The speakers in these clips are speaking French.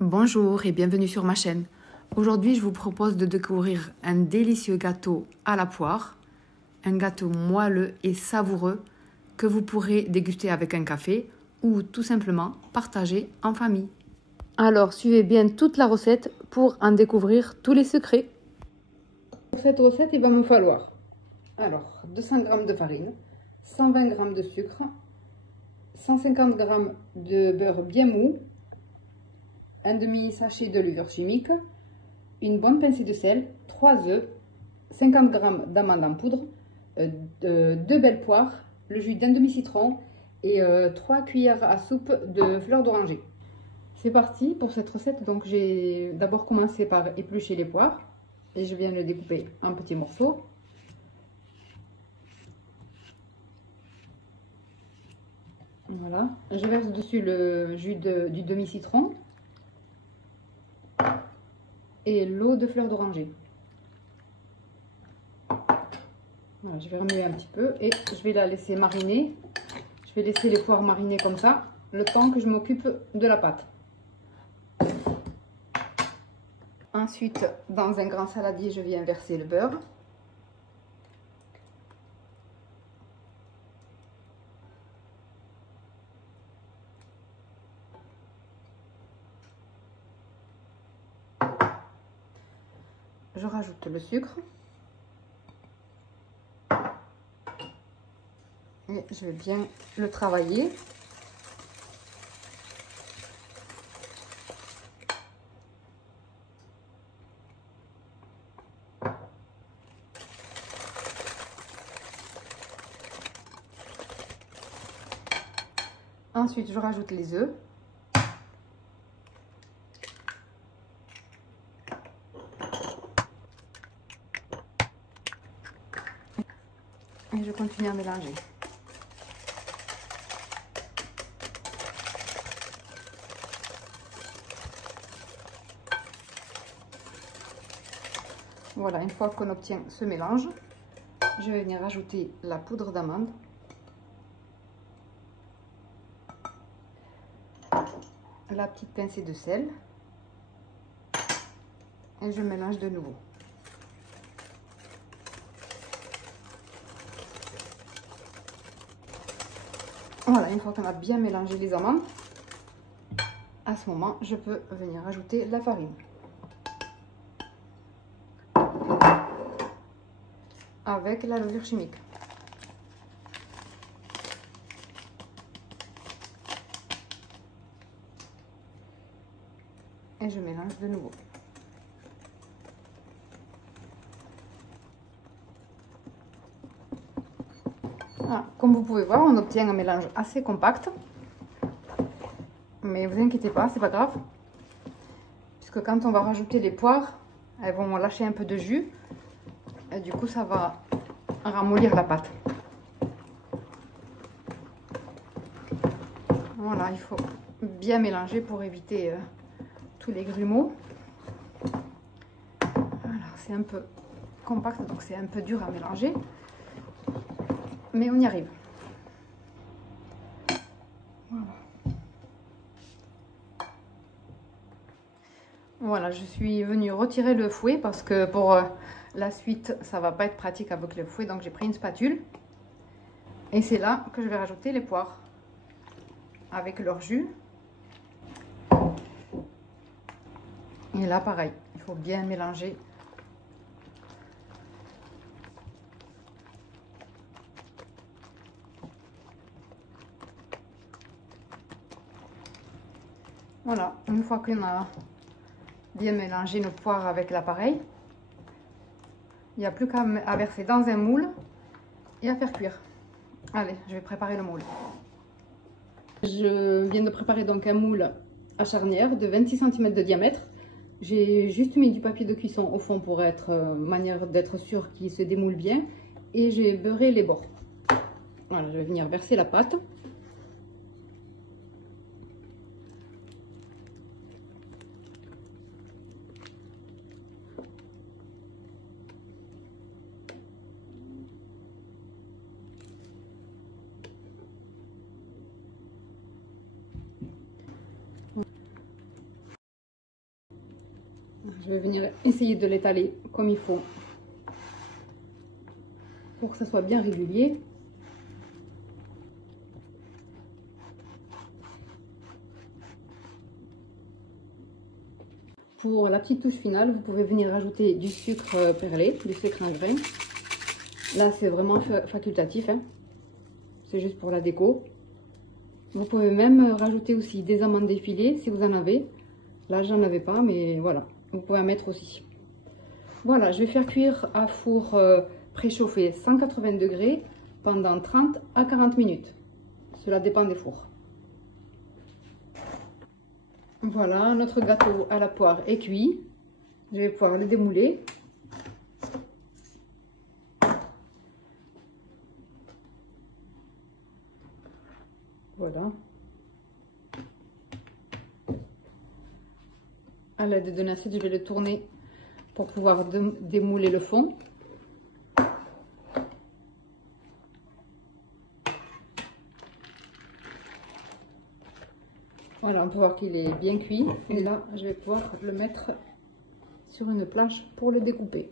Bonjour et bienvenue sur ma chaîne. Aujourd'hui, je vous propose de découvrir un délicieux gâteau à la poire, un gâteau moelleux et savoureux que vous pourrez déguster avec un café ou tout simplement partager en famille. Alors, suivez bien toute la recette pour en découvrir tous les secrets. Pour cette recette, il va me falloir 200 g de farine, 120 g de sucre, 150 g de beurre bien mou, un demi-sachet de levure chimique, une bonne pincée de sel, 3 œufs, 50 g d'amandes en poudre, 2 belles poires, le jus d'un demi-citron et 3 cuillères à soupe de fleur d'oranger. C'est parti pour cette recette. Donc j'ai d'abord commencé par éplucher les poires et je viens les découper en petits morceaux. Voilà, je verse dessus le jus du demi-citron et l'eau de fleur d'oranger. Voilà, je vais remuer un petit peu et je vais la laisser mariner. Je vais laisser les poires mariner comme ça, le temps que je m'occupe de la pâte. Ensuite, dans un grand saladier, je viens verser le beurre. Je rajoute le sucre. Et je vais bien le travailler. Ensuite, je rajoute les œufs. Et je continue à mélanger. Voilà, une fois qu'on obtient ce mélange, je vais venir ajouter la poudre d'amande, la petite pincée de sel et je mélange de nouveau. Voilà, une fois qu'on a bien mélangé les amandes, à ce moment, je peux venir ajouter la farine. Avec la levure chimique. Et je mélange de nouveau. Voilà. Comme vous pouvez voir, on obtient un mélange assez compact. Mais vous inquiétez pas, c'est pas grave. Puisque quand on va rajouter les poires, elles vont lâcher un peu de jus. Et du coup, ça va ramollir la pâte. Voilà, il faut bien mélanger pour éviter tous les grumeaux. Voilà, c'est un peu compact, donc c'est un peu dur à mélanger. Mais on y arrive. Voilà. Voilà, je suis venue retirer le fouet parce que pour la suite, ça va pas être pratique avec le fouet. Donc j'ai pris une spatule. Et c'est là que je vais rajouter les poires avec leur jus. Et là, pareil, il faut bien mélanger. Voilà, une fois qu'on a bien mélangé nos poires avec l'appareil, il n'y a plus qu'à verser dans un moule et à faire cuire. Allez, je vais préparer le moule. Je viens de préparer donc un moule à charnière de 26 cm de diamètre. J'ai juste mis du papier de cuisson au fond pour être manière d'être sûr qu'il se démoule bien. Et j'ai beurré les bords. Voilà, je vais venir verser la pâte. Je vais venir essayer de l'étaler comme il faut pour que ça soit bien régulier. Pour la petite touche finale, vous pouvez venir rajouter du sucre perlé, du sucre en grains. Là, c'est vraiment facultatif, hein. C'est juste pour la déco. Vous pouvez même rajouter aussi des amandes défilées si vous en avez. Là, j'en avais pas, mais voilà, vous pouvez en mettre aussi. Voilà, je vais faire cuire à four préchauffé 180 degrés pendant 30 à 40 minutes. Cela dépend des fours. Voilà, notre gâteau à la poire est cuit. Je vais pouvoir le démouler. Voilà. À l'aide d'une assiette, je vais le tourner pour pouvoir démouler le fond. Voilà, on peut voir qu'il est bien cuit. Et là, je vais pouvoir le mettre sur une planche pour le découper.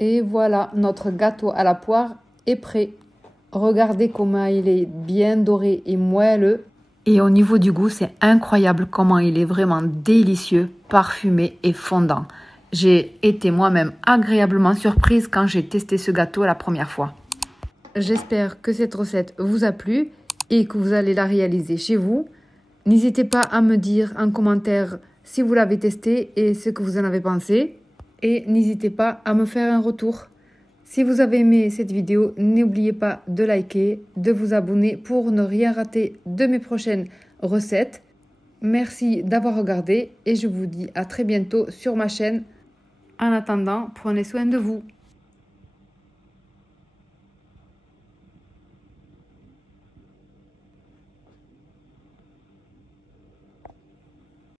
Et voilà, notre gâteau à la poire est prêt. Regardez comment il est bien doré et moelleux. Et au niveau du goût, c'est incroyable comment il est vraiment délicieux, parfumé et fondant. J'ai été moi-même agréablement surprise quand j'ai testé ce gâteau la première fois. J'espère que cette recette vous a plu et que vous allez la réaliser chez vous. N'hésitez pas à me dire en commentaire si vous l'avez testé et ce que vous en avez pensé. Et n'hésitez pas à me faire un retour. Si vous avez aimé cette vidéo, n'oubliez pas de liker, de vous abonner pour ne rien rater de mes prochaines recettes. Merci d'avoir regardé et je vous dis à très bientôt sur ma chaîne. En attendant, prenez soin de vous.